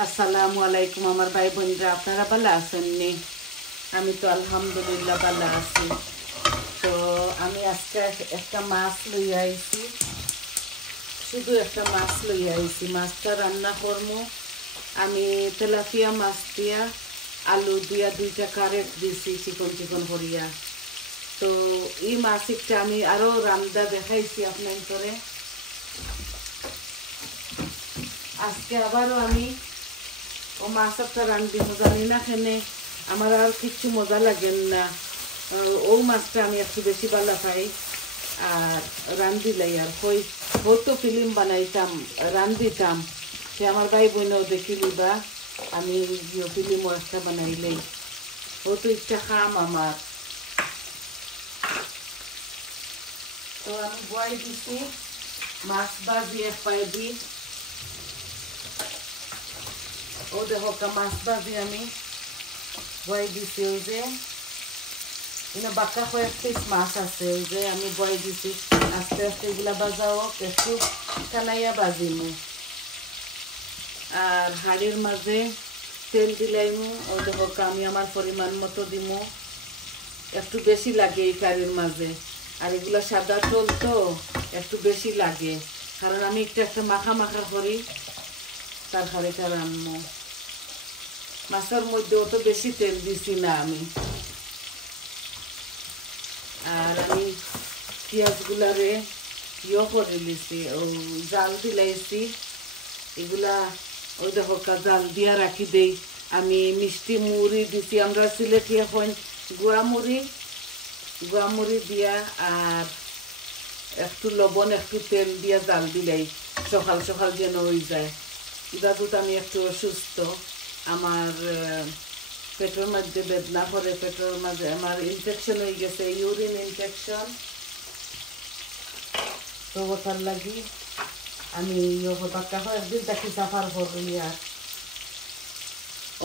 আসসালামু আলাইকুম আমার ভাই বোনরা, আপনারা ভালো আছেন নি? আমি তো আলহামদুলিল্লাহ ভালো আছি। তো আমি আজকে একটা মাছ লইয়া আইছি, শুধু একটা মাছ লইয়া আইছি। মাছটা রান্না করবো। আমি তেলাপিয়া মাছ দিয়া আলু দিয়া দুইটা কারেট দিছি চিকন চিকন করিয়া। তো এই মাছটা আমি আরও রান্না দেখাইছি আপনার করে। আজকে আবারও আমি ও মাছ একটা রান্ধি, জানি না খেনে আমার আর কিচ্ছু মজা লাগেন না। ও মাছটা আমি একটু বেশি ভালো পাই। আর রান্ধিলাই আর হয়তো ফিল্ম বানাইতাম, রান্ধিতাম, সে আমার ভাই বোনও দেখিলি বা আমি ফিল্মও একটা বানাইলেই হয়তো একটা খাম আমার। তো আমি বয় দিছি মাছ ভাজি এক পায়ে দি। ও দেখো মাছ ভাজি আমি বয় দিছি। ওই যে বাক্কা কয়েক পিস মাছ আছে, ওই যে আমি বয় দিছি। আস্তে আস্তে এগুলা বাজাও একটু কানাইয়া বাজিমু। আর হাড়ির মাঝে তেল দিলাইমু। ও দেখো আমি আমার পরিমাণ মতো দিমু, একটু বেশি লাগে এই কারির মাঝে। আর এগুলো সাদা তোল তো একটু বেশি লাগে, কারণ আমি একটু একটা মাখা মাখা করি, তারপরে রান্নু। মাছের মধ্যে অত বেশি তেল দিছি না আমি। আর আমি পেঁয়াজগুলারে করে লিছি, ও জাল দিলাইছি এগুলা। ওই দেখো জাল দিয়া রাখি দেই। আমি মিষ্টি মুড়ি দিছি, আমরা সিলেটি এখন গুয়া মুড়ি দিয়া আর একটু লবণ একটু তেল দিয়া জাল দিলাই সকাল সকাল যেন হয়ে যায়। যেহেতু আমি একটু অসুস্থ, আমার পেটের মধ্যে বেদনা করে, পেটের মাঝে আমার ইনফেকশন হয়ে গেছে, ইউরিন ইনফেকশন। তো ওটার লাগি আমি বাক্কা একদিন তাকে সাফার করি। আর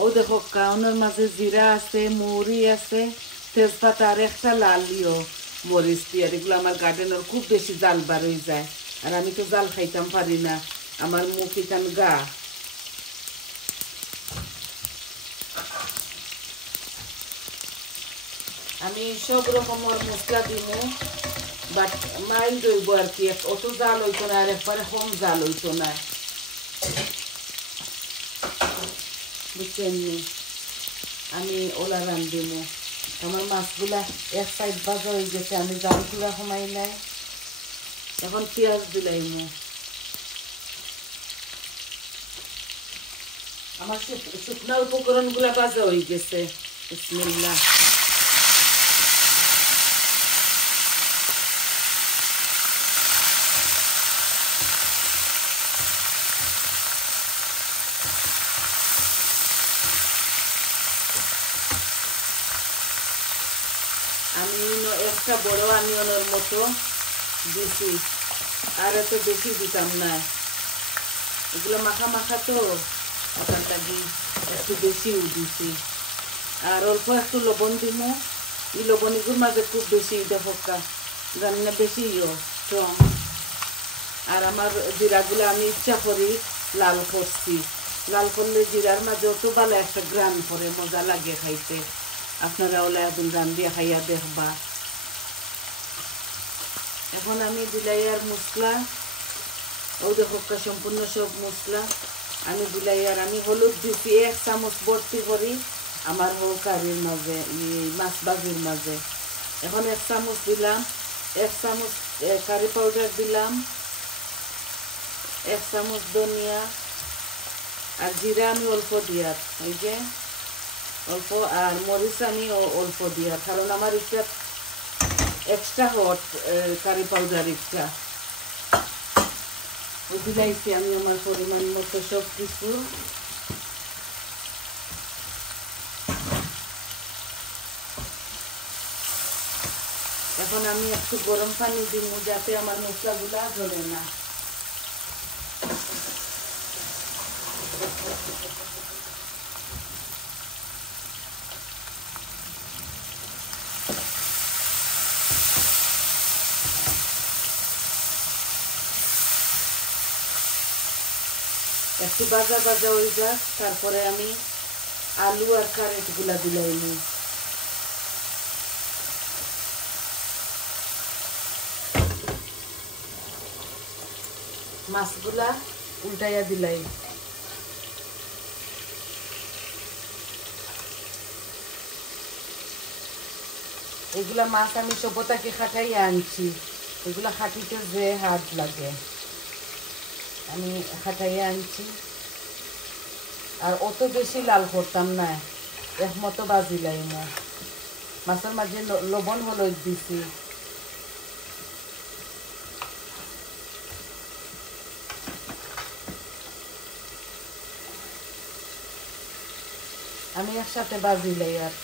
ও দেখো কাউনের মাঝে জিরা আছে, মৌরি আছে, তেজপাতা আর একটা লালিও মরিচ দিয়ে। আর এগুলো আমার গার্ডেনের খুব বেশি জাল বার হয়ে যায়, আর আমি তো জাল খাইতাম পারি না, আমার মুখ ইতান গা। আমি সব রকমের মশলা দিমু, বাট মাইল্ড হইব আর কি, অত জাল হইতো না আর একবারে কম জাল হইতো না, বুঝছেন নি? আমি ওলা রান্ধিমু। আমার মাছগুলা এক সাইড ভাজা হয়ে গেছে, আমি জালগুলা কমাইলাই। এখন পেঁয়াজ দিলাইমু। আমার শুকনা উপকরণগুলা ভাজা হয়ে গেছে। বিসমিল্লাহ। আমি একটা বড় অনিয়নের মতো দিছি, আর এত বেশি দিতাম না। এগুলো মাখা মাখা তো ওখানটা দিয়ে একটু বেশিও দিছি। আর অল্প একটু লবণ দিমু। এই লবণীগুলোর মাঝে খুব বেশি দেখা জানি না, বেশি স্ট্রং। আর আমার জিরাগুলো আমি ইচ্ছা করি লাল করছি। লাল করলে জিরার মাঝে অত ভালো একটা গ্রান করে, মজা লাগে খাইতে। আপনারা ওলা একদিন রান দিয়ে খাইয়া দেখবা। এখন আমি দিলাই আর মশলা, ও দেখো সম্পূর্ণ সব মশলা আমি দিলাই। আর আমি হলুদ দিছি 1 চামচ ভর্তি করি আমার কারির মাঝে, মাছ ভাজির মাঝে। এখন 1 চামচ দিলাম, 1 চামচ কারি পাউডার দিলাম, 1 চামচ ধনিয়া। আর জিরা আমি অল্প দিয়ার, এই যে অল্প। আর মরিচ আমি অল্প দিয়ার, কারণ আমার একটা এক্সট্রা হট কারি পাউডার একটা দিলাইছি আমি আমার পরিমাণ মতো সব কিছু। এখন আমি একটু গরম পানি দিব, যাতে আমার মশলাগুলা জ্বলে না। একটু ভাজা ভাজা হয়ে যাক, তারপরে আমি আলু আর কারেটগুলা দিলাই নিই। মাছগুলা উল্টাইয়া দিলাই। এগুলা মাছ আমি সভ্যতাকে খাটাইয়া আনছি, এগুলা খাটিতে যে হাত লাগে আমি খাটাইয়া আনছি। আর অত বেশি লাল করতাম না, একমতো বাজিলাই না। মাছের মাঝে লবণ হলুদ দিছি। আমি একসাথে বাজিলাই। আর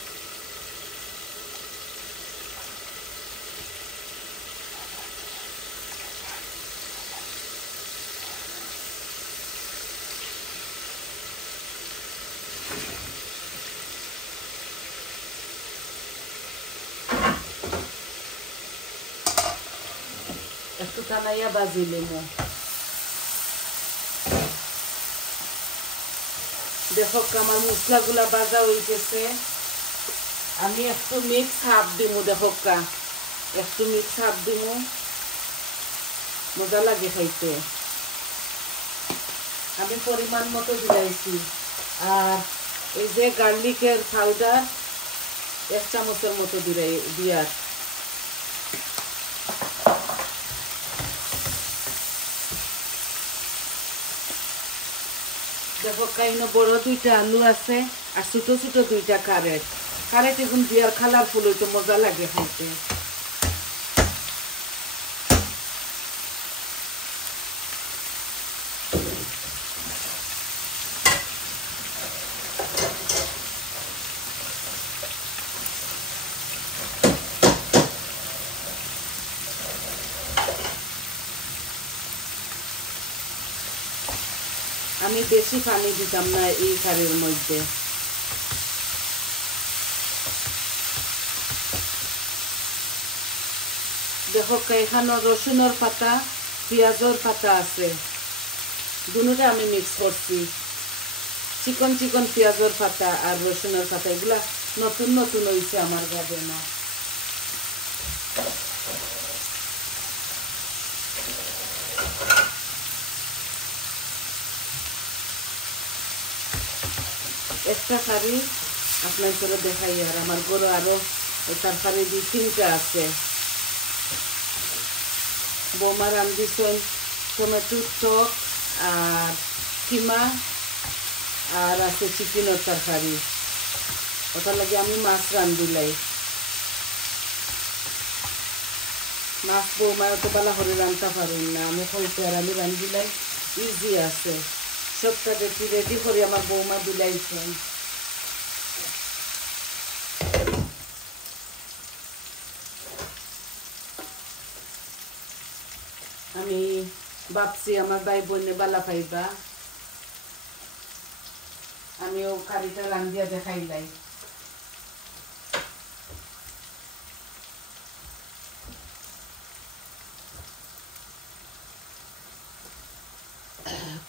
একটু টানাইয়া বাজিলিম। দেখো আমার মশলাগুলা ভাজা হয়ে গেছে। আমি একটু মিক্স হাফ দিমু। দেখো একটু মিক্স হাফ দিমু, মজা লাগে খাইতে। আমি পরিমাণ মতো দিলাইছি। আর এই যে গার্লিকের পাউডার 1 চামচের মতো দিয়ার। দেখো কাইনো বড় 2টা আলু আছে আর ছোট ছোট 2টা কারেট। কারেট এখন দিয়ার কালারফুল হইতে মজা লাগে খাইতে। আমি বেশি পানি দিতাম না এই কারের মধ্যে। দেখো এখানে রসুনের পাতা, পেঁয়াজের পাতা আছে, দুটোটা আমি মিক্স করছি। চিকন চিকন পেঁয়াজের পাতা আর রসুনের পাতা, এগুলা নতুন নতুন হয়েছে আমার গার্ডেনে। একটা শাড়ি আপনার করে দেখাই। আর আমার গরু আরো তরকারি 2-3টা আছে। বৌমা রান্ধিছেন টমেটো টক আর কিমা, আর আছে চিকেনের তরকারি। ওটার লাগে আমি মাছ রান্ধিলাই। মাছ বৌমা অত বেলা করে রান্নতে পারেন না, আমি হইতে আর আমি রান্ধিলাই ইজি আছে। সবটা দেখি রেডি করে আমার বৌমা দিলাইছেন। আমি ভাবছি আমার ভাই বোনে বালা পাইবা, আমিও কারিটা রান্ধিয়া দেখাইলাই।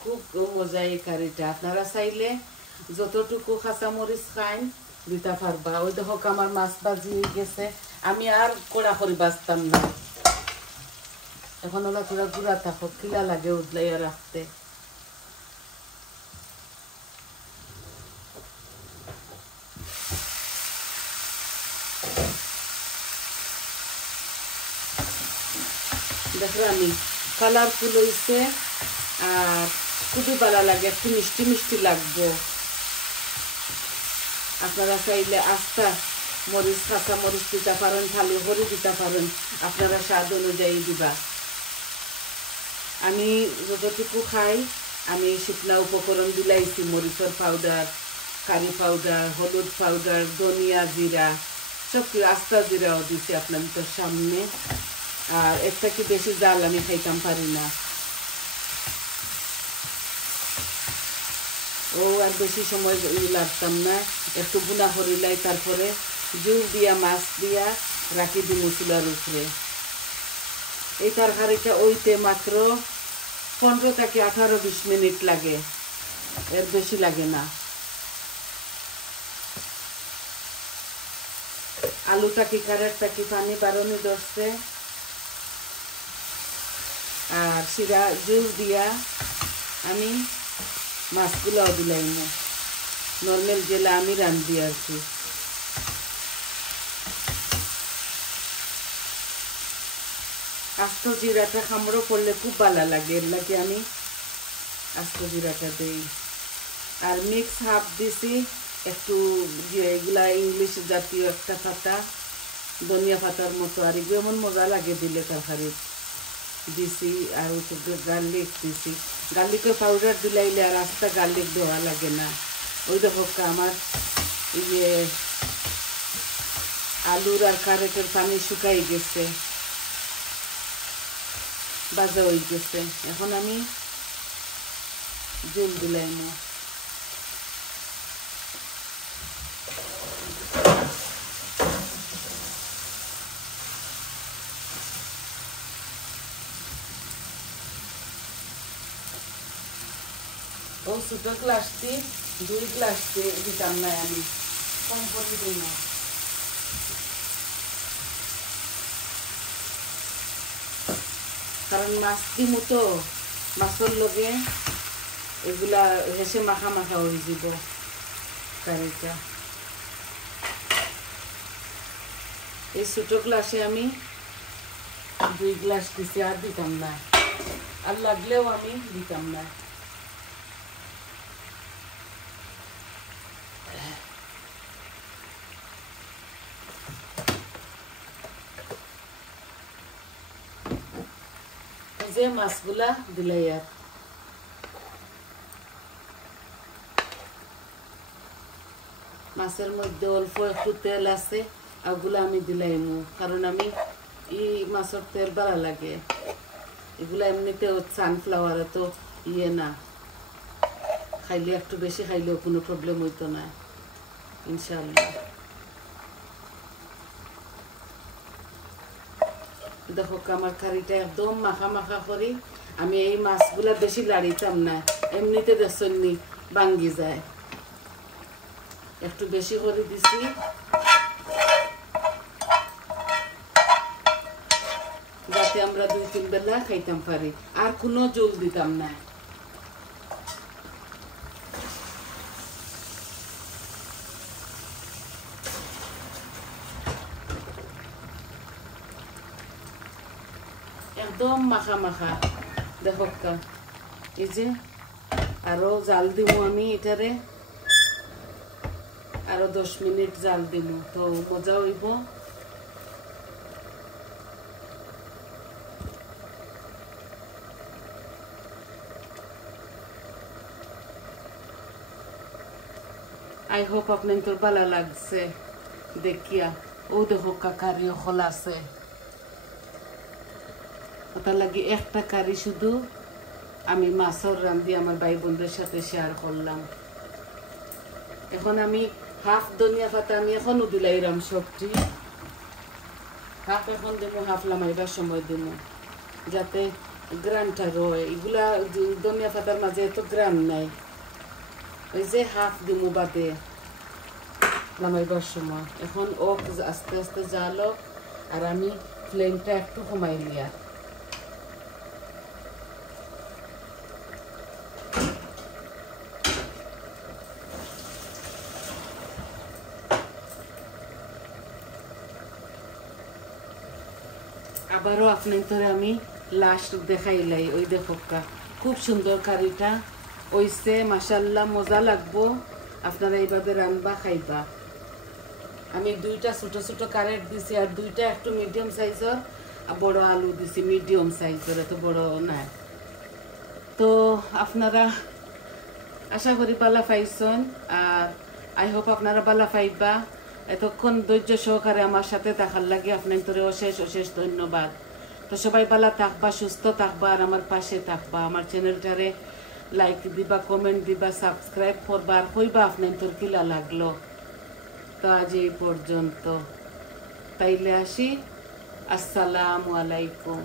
খুব মজা এই কারিটা। আপনারা চাইলে যতটুকু কাঁচামরিচ খাইন দিতে পারবা। ওই দেখো আমার মাছ ভাজি গেছে, আমি আর কড়া করে বাজতাম না। এখন ওলা পুরা গুঁড়া থাকো, খিলা লাগে উদলাইয়া রাখতে। দেখো আমি কালারফুল হয়েছে আর খুবই ভালো লাগে, একটু মিষ্টি মিষ্টি লাগবে। আপনারা চাইলে আস্তা মরিচ, কাঁচা মরিচ দিতে পারেন, ভালো করে দিতে পারেন, আপনারা স্বাদ অনুযায়ী দিবা। আমি যতটুকু খাই আমি শুকনা উপকরণ দিলাইছি, মরিচের পাউডার, কারি পাউডার, হলুদ পাউডার, ধনিয়া জিরা, সব কিছু, আস্তা জিরাও দিছি আপনাদের সামনে। আর একটা কি বেশি জাল আমি খাইতাম পারি না। ও আর বেশি সময় লাগতাম না, একটু গুনা করিলাই, তারপরে জুল দিয়া মাছ দিয়া রাখি দি মশলার উপরে। এই তরকারিটা ওইতে মাত্র 15 থেকে 18-20 মিনিট লাগে। এর বেশি লাগে না। আলুটা কি কারেরটা কি পানি বারণি ধরছে, আর শিরা জুল দিয়া আমি মাছগুলাও দিলাম নর্মাল যেলা আমি রান্ধি আর কি। আস্ত জিরাটা খামড়ো করলে খুব ভালো লাগে, এর লাগে আমি আস্ত জিরাটা দিই। আর মিক্স হাফ দিছি একটু যে এগুলা ইংলিশ জাতীয় একটা পাতা, ধনিয়া পাতার মতো, আর এগুলো এমন মজা লাগে দিলে তরকারি দিছি। আর গার্লিক দিছি, গার্লিকের পাউডার দিলাইলে আর আস্তা গার্লিক দেওয়া লাগে না। ওই দেখো আমার ইয়ে আলুর আর কারেটের পানি শুকাই গেছে, বাজা হয়ে গেছে। এখন আমি জল দিলাম। ও ছোট গ্লাসটি 2 গ্লাস দিতাম না আমি, কম করে দিই না। কারণ মাছ দিমু তো, মাছের লগে এগুলা হেসে মাখা মাখা হয়ে যাব কারিটা। এই ছোট গ্লাসে আমি 2 গ্লাস দিছি, আর দিতাম না, আর লাগলেও আমি দিতাম না। যে মাছগুলা দিলাই, আর মাছের মধ্যে অল্প একটু তেল আছে, ওগুলো আমি দিলাম, কারণ আমি মাছের তেল ভালো লাগে। এগুলা এমনিতে সানফ্লাওয়ার তো ইয়ে না, খাইলে একটু বেশি খাইলেও কোনো প্রবলেম হইতো না ইনশাআল্লাহ। দেখো আমার কারিটা একদম মাখা মাখা করি। আমি এই মাছগুলা বেশি লাড়িতাম না, এমনিতে দেখছনি ভাঙ্গি যায়। একটু বেশি করে দিছি, যাতে আমরা 2-3 বেলা খাইতাম পারি। আর কোনো জল দিতাম না। একদম মাখা মাখা। দেখো এই যে আরো জাল দিব আমি এটারে, আরো 10 মিনিট জাল দিব, তো মজা হইব। আই হোপ আপনার তোর ভালো লাগছে দেখিয়া। ও দেখো কারি হল আছে, ওটার লাগি একটা কারি শুধু আমি মাছের রান্ধি আমার ভাই বোনদের সাথে শেয়ার করলাম। এখন আমি হাফ ধনিয়া পাতা আমি এখনো দিলাইরাম সবজি, হাফ এখন দেবো, হাফ লামাইবার সময় দেবো, যাতে গ্রানটা রয়। এগুলা ধনিয়া পাতার মাঝে এত গ্রান নাই, ওই যে হাফ দেবো বাদে লামাইবার সময়। এখন ও আস্তে আস্তে জালো, আর আমি ফ্লেমটা একটু কমাই লিয়া। আবারও আপনার ধরে আমি লাস্ট দেখাইলাই। ওই দেখো খুব সুন্দর কারিটা ওইসে, মাশাল্লাহ মজা লাগবো। আপনারা এইভাবে রান্না খাইবা। আমি 2টা ছোট ছোট কারেট দিছি, আর 2টা একটু মিডিয়াম সাইজের, আর বড় আলু দিছি মিডিয়াম সাইজের, এত বড় না। তো আপনারা আশা করি বালা পাইছেন, আর আই হোপ আপনারা বালা পাইবা। এতক্ষণ ধৈর্য সহকারে আমার সাথে থাকার লাগে আপনার তোরে অশেষ অশেষ ধন্যবাদ। তো সবাই ভালো থাকবা, সুস্থ থাকবা, আর আমার পাশে থাকবা। আমার চ্যানেলটারে লাইক দিবা, কমেন্ট দিবা, সাবস্ক্রাইব করবা, আর কইবা আপনার তোর কিলা লাগলো। তো আজ এই পর্যন্ত, তাইলে আসি। আসসালামু আলাইকুম।